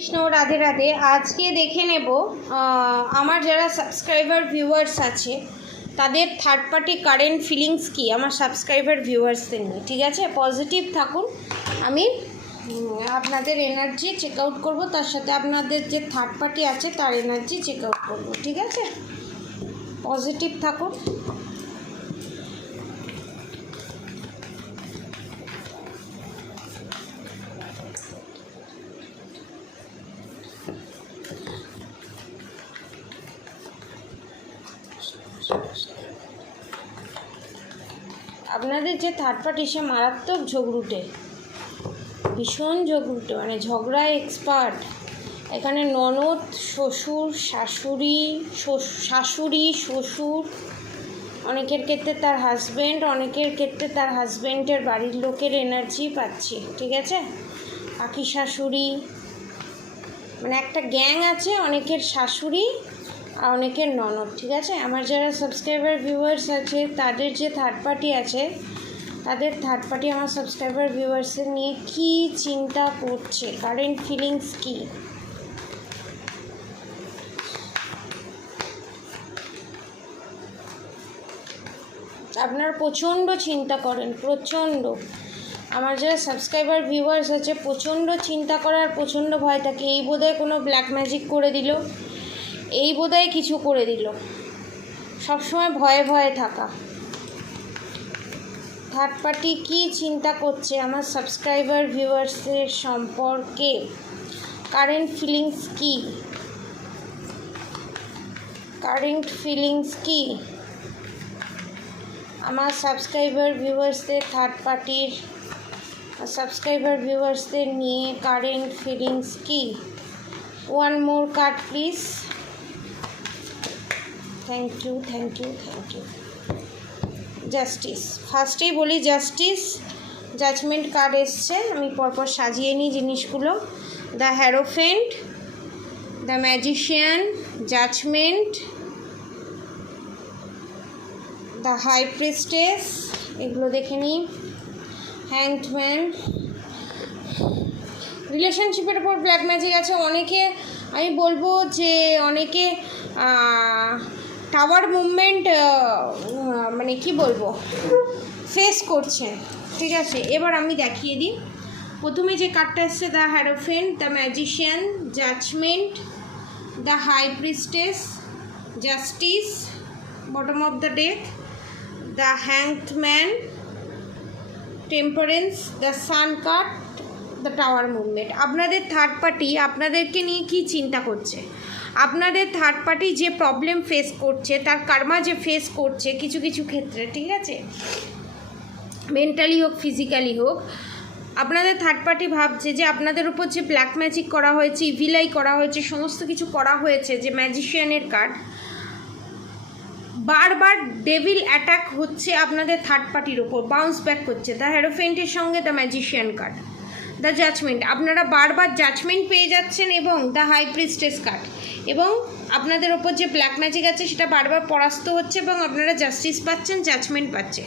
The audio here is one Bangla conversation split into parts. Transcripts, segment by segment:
কৃষ্ণ, রাধে রাধে। আজকে দেখে নেব আমার যারা সাবস্ক্রাইবার ভিউয়ার্স আছে তাদের থার্ড পার্টি কারেন্ট ফিলিংস কি আমার সাবস্ক্রাইবার ভিউয়ার্সদের নিয়ে। ঠিক আছে, পজিটিভ থাকুন। আমি আপনাদের এনার্জি চেক আউট করবো, তার সাথে আপনাদের যে থার্ড পার্টি আছে তার এনার্জি চেক আউট করবো। ঠিক আছে, পজিটিভ থাকুন। আপনাদের যে থার্ড পার্টি সে মারাত্মক ঝগড়ুটে, ভীষণ ঝগড়ুটে, মানে ঝগড়ায় এক্সপার্ট। এখানে ননদ, শ্বশুর, শাশুড়ি, শ্বশুর, অনেকের ক্ষেত্রে তার হাজব্যান্ড, অনেকের ক্ষেত্রে তার হাজব্যান্ডের বাড়ির লোকের এনার্জি পাচ্ছি। ঠিক আছে, কাকি শাশুড়ি, মানে একটা গ্যাং আছে, অনেকের শাশুড়ি আর অনেকের ননদ। ঠিক আছে, আমার যারা সাবস্ক্রাইবার ভিউয়ার্স আছে তাদের যে থার্ড পার্টি আছে তাদের থার্ড পার্টি আমার সাবস্ক্রাইবার ভিউয়ার্সের নিয়ে কি চিন্তা করছে, কারেন্ট ফিলিংস কি। আপনারা প্রচণ্ড চিন্তা করেন, প্রচণ্ড। আমার যারা সাবস্ক্রাইবার ভিউয়ার্স আছে প্রচণ্ড চিন্তা করার প্রচণ্ড ভয় থাকে। এই বোধহয় কোনো ব্ল্যাক ম্যাজিক করে দিল, এই বোধহয় কিছু করে দিল, সবসময় ভয়ে ভয়ে থাকা। থার্ড পার্টি কী চিন্তা করছে আমার সাবস্ক্রাইবার ভিউয়ার্সের সম্পর্কে, কারেন্ট ফিলিংস কি, কারেন্ট ফিলিংস কি আমার সাবস্ক্রাইবার ভিউয়ার্সদের থার্ড পার্টির সাবস্ক্রাইবার ভিউয়ার্সদের নিয়ে কারেন্ট ফিলিংস কি। One more card please. Thank you, thank you, thank you. Justice, ফার্স্টেই বলি জাস্টিস, জাজমেন্ট কার্ড এসছে, আমি পরপর সাজিয়ে নিই জিনিসগুলো। The hierophant, the magician, judgement, the high priestess, এগুলো দেখে নিই। হ্যাংড ম্যান, রিলেশনশিপের উপর ব্ল্যাক ম্যাজিক আছে। অনেকে, আমি বলবো যে অনেকে টাওয়ার মুভমেন্ট, মানে কি বলবো, ফেস করছেন। ঠিক আছে, এবার আমি দেখিয়ে দিই। প্রথমে যে কার্ডটা এসছে the hierophant, the magician, judgement, the high priestess, justice, bottom of the deck, the hanged man, temperance, the sun card, the tower movement. আপনাদের থার্ড পার্টি আপনাদেরকে নিয়ে কি চিন্তা করছে, আপনাদের থার্ড পার্টি যে প্রবলেম ফেস করছে, তার কার্মা যে ফেস করছে কিছু কিছু ক্ষেত্রে, ঠিক আছে, মেন্টালি হোক ফিজিক্যালি হোক, আপনাদের থার্ড পার্টি ভাবছে যে আপনাদের উপর যে ব্ল্যাক ম্যাজিক করা হয়েছে, ইভিলাই করা হয়েছে, সমস্ত কিছু করা হয়েছে, যে ম্যাজিশিয়ানের কার্ড, বারবার ডেভিল অ্যাটাক হচ্ছে আপনাদের থার্ড পার্টির ওপর, বাউন্স ব্যাক করছে। দ্য হ্যারোফেন্টের সঙ্গে the magician card, the judgement, আপনারা বারবার জাজমেন্ট পেয়ে যাচ্ছেন, এবং দ্য হাই প্রিস্টেস কার্ড, এবং আপনাদের ওপর যে ব্ল্যাক ম্যাজিক আছে সেটা বারবার পরাস্ত হচ্ছে, এবং আপনারা জাস্টিস পাচ্ছেন, জাজমেন্ট পাচ্ছে।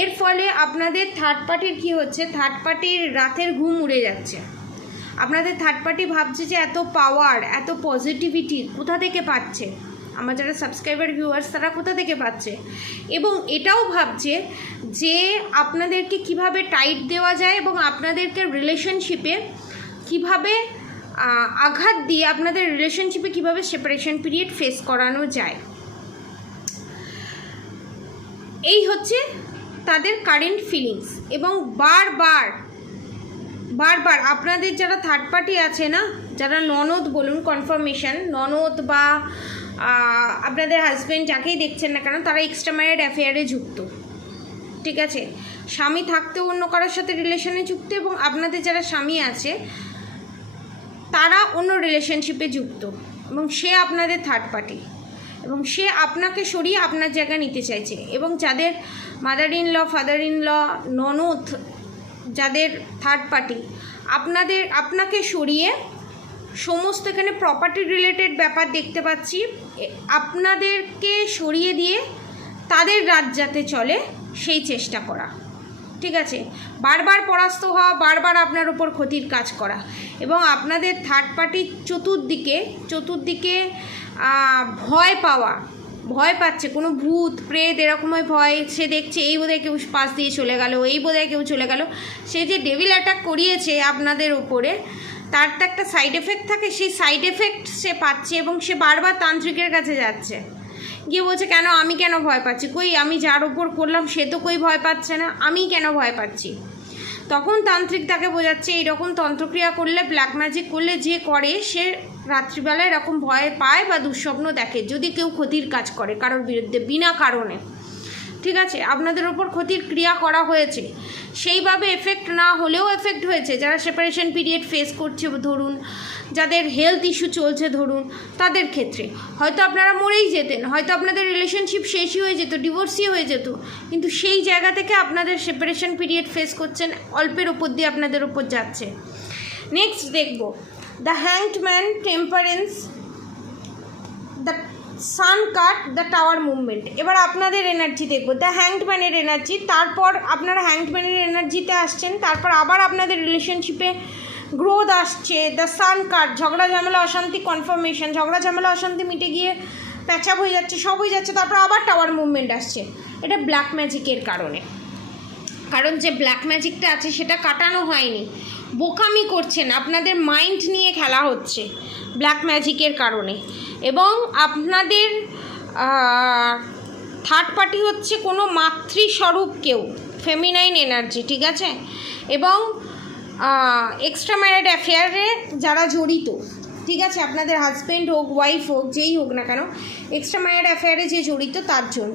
এর ফলে আপনাদের থার্ড পার্টির কী হচ্ছে, থার্ড পার্টির রাতের ঘুম উড়ে যাচ্ছে। আপনাদের থার্ড পার্টি ভাবছে যে এত পাওয়ার, এত পজিটিভিটি কোথা থেকে পাচ্ছে, আমার যারা সাবস্ক্রাইবার ভিউয়ার্স তারা কোথা থেকে পাচ্ছে, এবং এটাও ভাবছে যে আপনাদেরকে কিভাবে টাইট দেওয়া যায়, এবং আপনাদেরকে রিলেশনশিপে কিভাবে আঘাত দিয়ে আপনাদের রিলেশনশিপে কিভাবে সেপারেশন পিরিয়ড ফেস করানো যায়। এই হচ্ছে তাদের কারেন্ট ফিলিংস। এবং বারবার বারবার আপনাদের যারা থার্ড পার্টি আছে না, যারা ননদ বলুন, কনফার্মেশন ননদ বা আপনাদের হাজব্যান্ড যাকেই দেখছেন না কেন, তারা এক্সট্রা ম্যারিড অ্যাফেয়ারে যুক্ত। ঠিক আছে, স্বামী থাকতেও অন্য কারোর সাথে রিলেশনে যুক্ত, এবং আপনাদের যারা স্বামী আছে তারা অন্য রিলেশনশিপে যুক্ত, এবং সে আপনাদের থার্ড পার্টি, এবং সে আপনাকে সরিয়ে আপনার জায়গা নিতে চাইছে। এবং যাদের mother in law, father in law, ননদ, যাদের থার্ড পার্টি আপনাকে সরিয়ে সমস্ত, এখানে প্রপার্টি রিলেটেড ব্যাপার দেখতে পাচ্ছি, আপনাদেরকে সরিয়ে দিয়ে তাদের রাত যাতে চলে সেই চেষ্টা করা। ঠিক ঠিক আছে, বারবার পরাস্ত হওয়া, বারবার আপনার উপর ক্ষতির কাজ করা, এবং আপনাদের থার্ড পার্টির চতুর্দিকে ভয় পাচ্ছে, কোনো ভূত প্রেত এরকমই ভয়, সে দেখছে এই বোধহয় কেউ পাশ দিয়ে চলে গেল, এই বোধহয় কেউ চলে গেল। সে যে ডেভিল অ্যাটাক করিয়েছে আপনাদের ওপরে, তার তো একটা সাইড এফেক্ট থাকে, সেই সাইড এফেক্ট সে পাচ্ছে এবং সে বারবার তান্ত্রিকের কাছে যাচ্ছে, গিয়ে বলছে কেন আমি কেন ভয় পাচ্ছি, কই আমি যার ওপর করলাম সে তো কই ভয় পাচ্ছে না, আমি কেন ভয় পাচ্ছি। তখন তান্ত্রিক তাকে বোঝাচ্ছে এইরকম তন্ত্রক্রিয়া করলে, ব্ল্যাক ম্যাজিক করলে যে করে সে রাত্রিবেলায় এরকম ভয় পায় বা দুঃস্বপ্ন দেখে যদি কেউ ক্ষতির কাজ করে কারোর বিরুদ্ধে বিনা কারণে। ঠিক আছে, আপনাদের ওপর ক্ষতির ক্রিয়া করা হয়েছে, সেইভাবে এফেক্ট না হলেও এফেক্ট হয়েছে। যারা সেপারেশন পিরিয়ড ফেস করছে ধরুন, যাদের হেলথ ইস্যু চলছে ধরুন, তাদের ক্ষেত্রে হয়তো আপনারা মরেই যেতেন, হয়তো আপনাদের রিলেশনশিপ শেষই হয়ে যেত, ডিভোর্সই হয়ে যেত, কিন্তু সেই জায়গা থেকে আপনাদের সেপারেশন পিরিয়ড ফেস করছেন, অল্পের ওপর দিয়ে আপনাদের ওপর যাচ্ছে। নেক্সট দেখব the hanged man, temperance, the sun card, the tower movement. এবার আপনাদের এনার্জি দেখবো, দ্য হ্যাংডম্যানের এনার্জি, তারপর আপনারা হ্যাংডম্যানের এনার্জিতে আসছেন, তারপর আবার আপনাদের রিলেশনশিপে গ্রোথ আসছে, দ্য সান কার্ড, ঝগড়া ঝামেলা অশান্তি কনফার্মেশন, ঝগড়া ঝামেলা অশান্তি মিটে গিয়ে প্যাচাপ হয়ে যাচ্ছে, সব হয়ে যাচ্ছে, তারপর আবার টাওয়ার মুভমেন্ট আসছে। এটা ব্ল্যাক ম্যাজিকের কারণে, কারণ যে ব্ল্যাক ম্যাজিকটা আছে সেটা কাটানো হয়নি, বোকামি করছেন, আপনাদের মাইন্ড নিয়ে খেলা হচ্ছে ব্ল্যাক ম্যাজিকের কারণে। এবং আপনাদের থার্ড পার্টি হচ্ছে কোনো মাতৃস্বরূপ কেউ, ফেমিনাইন এনার্জি, ঠিক আছে। এবং এক্সট্রা ম্যারিড অ্যাফেয়ারে যারা জড়িত, ঠিক আছে, আপনাদের হাজব্যান্ড হোক, ওয়াইফ হোক, যেই হোক না কেন, এক্সট্রা ম্যারিড অ্যাফেয়ারে যে জড়িত তার জন্য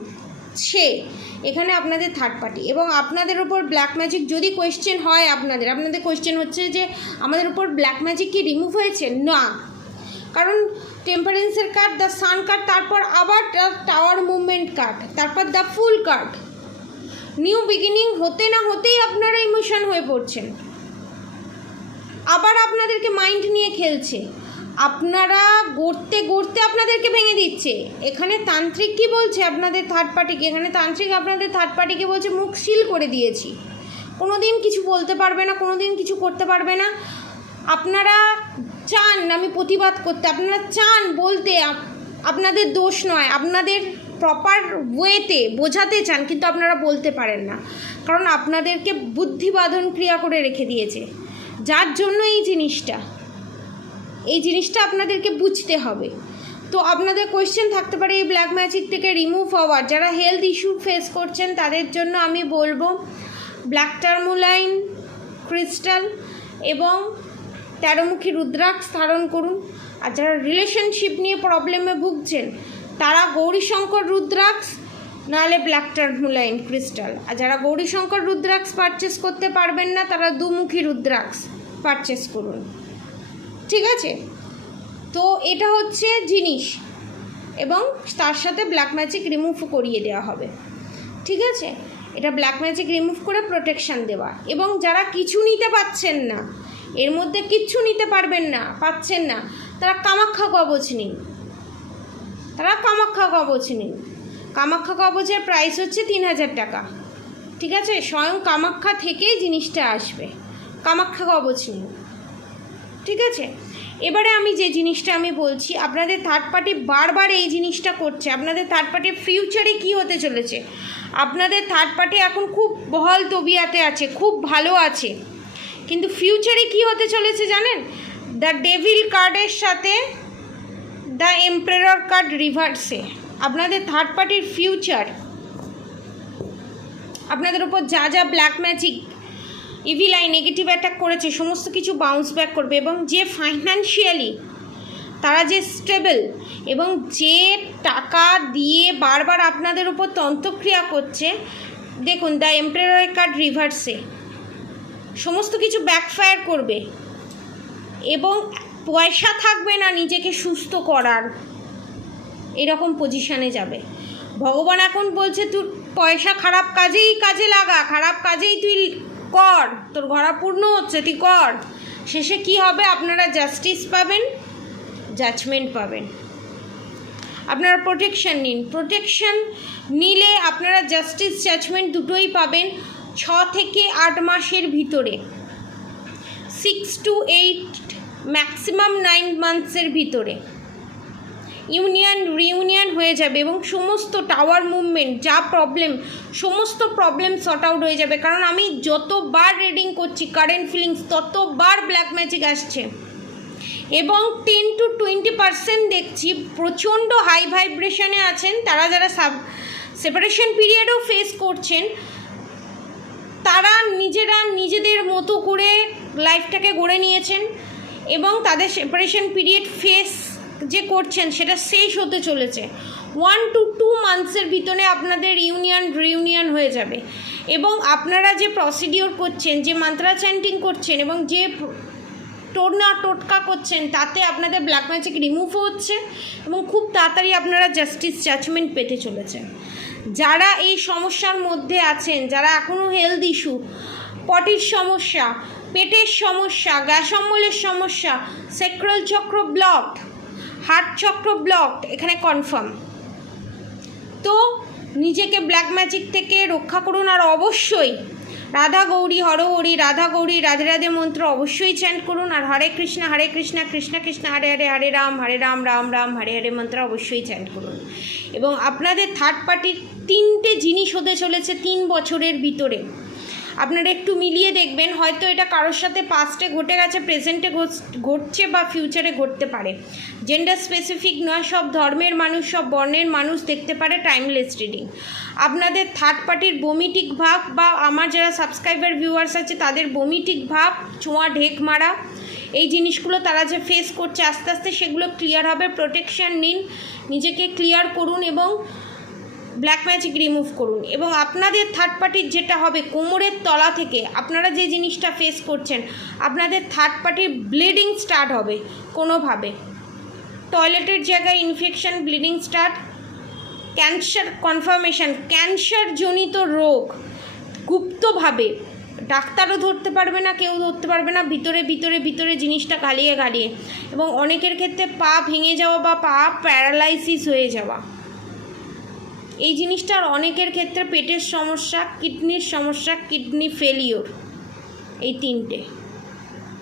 সে এখানে আপনাদের থার্ড পার্টি। এবং আপনাদের উপর ব্ল্যাক ম্যাজিক যদি কোয়েশ্চেন হয়, আপনাদের কোয়েশ্চেন হচ্ছে যে আমাদের উপর ব্ল্যাক ম্যাজিক কি রিমুভ হয়েছে, না, কারণ টেম্পারেন্সের কার্ড, দ্য সান কার্ড, তারপর আবার টাওয়ার মুভমেন্ট কার্ড, তারপর the fool card, new beginning হতে না হতেই আপনারা ইমোশন হয়ে পড়ছেন, আবার আপনাদেরকে মাইন্ড নিয়ে খেলছে, আপনারা গড়তে গড়তে আপনাদেরকে ভেঙে দিচ্ছে। এখানে তান্ত্রিক কি বলছে আপনাদের থার্ড পার্টিকে, এখানে তান্ত্রিক আপনাদের থার্ড পার্টিকে বলছে মুখ সিল করে দিয়েছি, কোনো দিন কিছু বলতে পারবে না, কোনো দিন কিছু করতে পারবে না। আপনারা চান আমি প্রতিবাদ করতে, আপনারা চান বলতে, আপনাদের দোষ নয়, আপনাদের প্রপার ওয়েতে বোঝাতে চান, কিন্তু আপনারা বলতে পারেন না, কারণ আপনাদেরকে বুদ্ধিবাদন ক্রিয়া করে রেখে দিয়েছে, যার জন্য এই জিনিসটা আপনাদেরকে বুঝতে হবে। তো আপনাদের কোয়েশ্চেন থাকতে পারে এই ব্ল্যাক ম্যাজিক থেকে রিমুভ হওয়ার, যারা হেলথ ইস্যু ফেস করছেন তাদের জন্য আমি বলবো ব্ল্যাক টার্মোলাইন ক্রিস্টাল এবং 13মুখী রুদ্রাক্ষ ধারণ করুন। আর যারা রিলেশনশিপ নিয়ে প্রবলেমে ভুগছেন তারা গৌরীশঙ্কর রুদ্রাক্ষ নাহলে ব্ল্যাক টার্মোলাইন ক্রিস্টাল। আর যারা গৌরীশঙ্কর রুদ্রাক্ষ পারচেস করতে পারবেন না তারা দুমুখী রুদ্রাক্ষ পারচেস করুন, ঠিক আছে। তো এটা হচ্ছে জিনিস, এবং তার সাথে ব্ল্যাক ম্যাজিক রিমুভ করিয়ে দেওয়া হবে, ঠিক আছে। এটা ব্ল্যাক ম্যাজিক রিমুভ করে প্রোটেকশান দেওয়া। এবং যারা কিছু নিতে পাচ্ছেন না, এর মধ্যে কিচ্ছু নিতে পারবেন না, পাচ্ছেন না, তারা কামাখ্যা কবচ নিন, কামাখ্যা কবচের প্রাইস হচ্ছে 3000 টাকা, ঠিক আছে। স্বয়ং কামাখ্যা থেকেই জিনিসটা আসবে, কামাখ্যা কবচ নিন, ঠিক আছে। এবারে আমি যে জিনিসটা আমি বলছি, আপনাদের থার্ড পার্টি বারবার এই জিনিসটা করছে, আপনাদের থার্ড পার্টির ফিউচারে কি হতে চলেছে। আপনাদের থার্ড পার্টি এখন খুব বহাল তবিয়াতে আছে, খুব ভালো আছে, কিন্তু ফিউচারে কি হতে চলেছে জানেন, দ্য ডেভিল কার্ডের সাথে দ্য এম্পারার কার্ড রিভার্সে আপনাদের থার্ড পার্টির ফিউচার, আপনাদের উপর যা যা black magic evil I negative attack করেছে সমস্ত কিছু বাউন্স ব্যাক করবে। এবং যে ফাইন্যান্সিয়ালি তারা যে স্টেবল এবং যে টাকা দিয়ে বারবার আপনাদের উপর তন্ত্রক্রিয়া করছে, দেখুন দ্য এম্পারার কার্ড রিভার্সে সমস্ত কিছু ব্যাকফায়ার করবে এবং পয়সা থাকবে না নিজেকে সুস্থ করার, এরকম পজিশানে যাবে। ভগবান এখন বলছে তুই পয়সা খারাপ কাজেই কাজে লাগা, খারাপ কাজেই তুই কর, তোর ঘোড়া পূর্ণ হচ্ছে তুই কর। শেষে কি হবে, আপনারা জাস্টিস পাবেন, জাজমেন্ট পাবেন। আপনারা প্রোটেকশন নিন, প্রোটেকশন নিলে আপনারা জাস্টিস জাজমেন্ট দুটোই পাবেন। 6 থেকে 8 মাসের ভিতরে, 6 to 8 ম্যাক্সিমাম 9 মান্থসের ভিতরে রিউনিয়ন হয়ে যাবে এবং সমস্ত টাওয়ার মুভমেন্ট যা প্রবলেম, সমস্ত প্রবলেম সর্ট আউট হয়ে যাবে। কারণ আমি যতবার রিডিং করছি কারেন্ট ফিলিংস ততবার ব্ল্যাক ম্যাজিক আসছে এবং 10 to 20% দেখছি প্রচণ্ড হাই ভাইব্রেশনে আছেন তারা, যারা সেপারেশন পিরিয়ডও ফেস করছেন, তারা নিজেদের মতো করে লাইফটাকে গড়ে নিয়েছেন এবং তাদের সেপারেশন পিরিয়ড ফেস যে করছেন সেটা শেষ হতে চলেছে। 1 to 2 মান্থসের ভিতরে আপনাদের রিউনিয়ন হয়ে যাবে এবং আপনারা যে প্রসিডিওর করছেন, যে মান্ত্রা চ্যান্টিং করছেন এবং যে টোটকা করছেন, তাতে আপনাদের ব্ল্যাক ম্যাজিক রিমুভও হচ্ছে এবং খুব তাড়াতাড়ি আপনারা জাস্টিস জাজমেন্ট পেতে চলেছেন। যারা এই সমস্যার মধ্যে আছেন, যারা এখনও হেলথ ইস্যু, পটির সমস্যা, পেটের সমস্যা, গ্যাস অম্বলের সমস্যা, সেক্রাল চক্র ব্লকড, হার্ট চক্র ব্লকড, এখানে কনফার্ম, তো নিজেকে ব্ল্যাক ম্যাজিক থেকে রক্ষা করুন। আর অবশ্যই রাধা গৌরী হরহরি, রাধা গৌরী রাধে রাধে মন্ত্র অবশ্যই চ্যান্ট করুন। আর হরে কৃষ্ণ কৃষ্ণ কৃষ্ণ হরে হরে, হরে রাম রাম রাম হরে হরে মন্ত্র অবশ্যই চ্যান্ট করুন। এবং আপনাদের থার্ড পার্টির 3টে জিনিস হতে চলেছে 3 বছরের ভিতরে। আপনারা একটু মিলিয়ে দেখবেন, হয়তো এটা কারোর সাথে পাস্টে ঘটে গেছে, প্রেজেন্টে ঘটছে বা ফিউচারে ঘটতে পারে। জেন্ডার স্পেসিফিক নয়, সব ধর্মের মানুষ, সব বর্ণের মানুষ দেখতে পারে টাইমলেস রিডিং। আপনাদের থার্ড পার্টির বমিটিক ভাব বা আমার যারা সাবস্ক্রাইবার ভিউয়ার্স আছে তাদের বমিটিক ভাব, ছোঁয়া ঢেক মারা, এই জিনিসগুলো তারা যে ফেস করছে আস্তে আস্তে সেগুলো ক্লিয়ার হবে। প্রোটেকশান নিন, নিজেকে ক্লিয়ার করুন এবং ব্ল্যাক ম্যাজিক রিমুভ করুন। এবং আপনাদের থার্ড পার্টির যেটা হবে, কোমরের তলা থেকে আপনারা যে জিনিসটা ফেস করছেন, আপনাদের থার্ড পার্টির ব্লিডিং স্টার্ট হবে কোনোভাবে, টয়লেটের জায়গায় infection, bleeding start, cancer confirmation, ক্যান্সারজনিত রোগ গুপ্তভাবে ডাক্তারও ধরতে পারবে না, কেউ ধরতে পারবে না, ভিতরে জিনিসটা গালিয়ে এবং অনেকের ক্ষেত্রে পা ভেঙে যাওয়া বা পা প্যারালাইসিস হয়ে যাওয়া, এই জিনিসটার অনেকের ক্ষেত্রে পেটের সমস্যা, কিডনির সমস্যা, কিডনি ফেলিওর, এই 3টে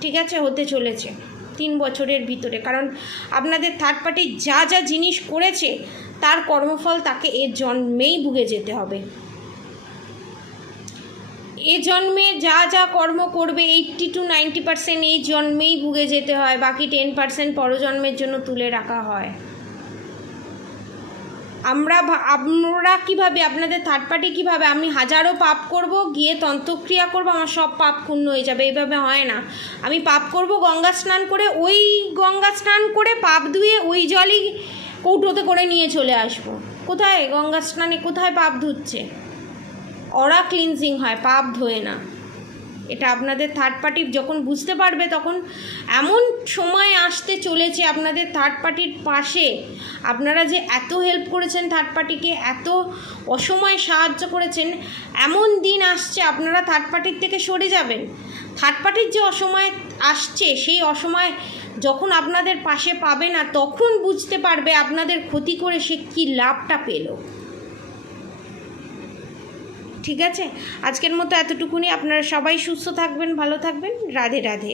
ঠিক আছে হতে চলেছে 3 বছরের ভিতরে। কারণ আপনাদের থার্ড পার্টি যা যা জিনিস করেছে তার কর্মফল তাকে এ জন্মেই ভুগে যেতে হবে। এ জন্মে যা যা কর্ম করবে 80 to 90% এই জন্মেই ভুগে যেতে হয়, বাকি 10% পরজন্মের জন্য তুলে রাখা হয়। আমরা কীভাবে, আপনাদের থার্ড পার্টি কীভাবে, আমি হাজারো পাপ করব, গিয়ে তন্ত্রক্রিয়া করব, আমার সব পাপ ক্ষুণ্ণ হয়ে যাবে, এইভাবে হয় না। আমি পাপ করব গঙ্গা স্নান করে, ওই গঙ্গা স্নান করে পাপ ধুয়ে ওই জলই কৌটোতে করে নিয়ে চলে আসব। কোথায় গঙ্গা স্নানে কোথায় পাপ ধুচ্ছে? অরা ক্লিনজিং হয়, পাপ ধোয়ে না। এটা আপনাদের থার্ড পার্টি যখন বুঝতে পারবে তখন এমন সময় আসতে চলেছে আপনাদের থার্ড পার্টির পাশে, আপনারা যে এত হেল্প করেছেন থার্ড পার্টিকে, এত অসময়ে সাহায্য করেছেন, এমন দিন আসছে আপনারা থার্ড পার্টির থেকে সরে যাবেন। থার্ড পার্টির যে অসময় আসছে, সেই অসময় যখন আপনাদের পাশে পাবে না, তখন বুঝতে পারবে আপনাদের ক্ষতি করে সে কী লাভটা পেল। ঠিক আছে, আজকের মতো এতটুকুনি। আপনারা সবাই সুস্থ থাকবেন, ভালো থাকবেন। রাধে রাধে।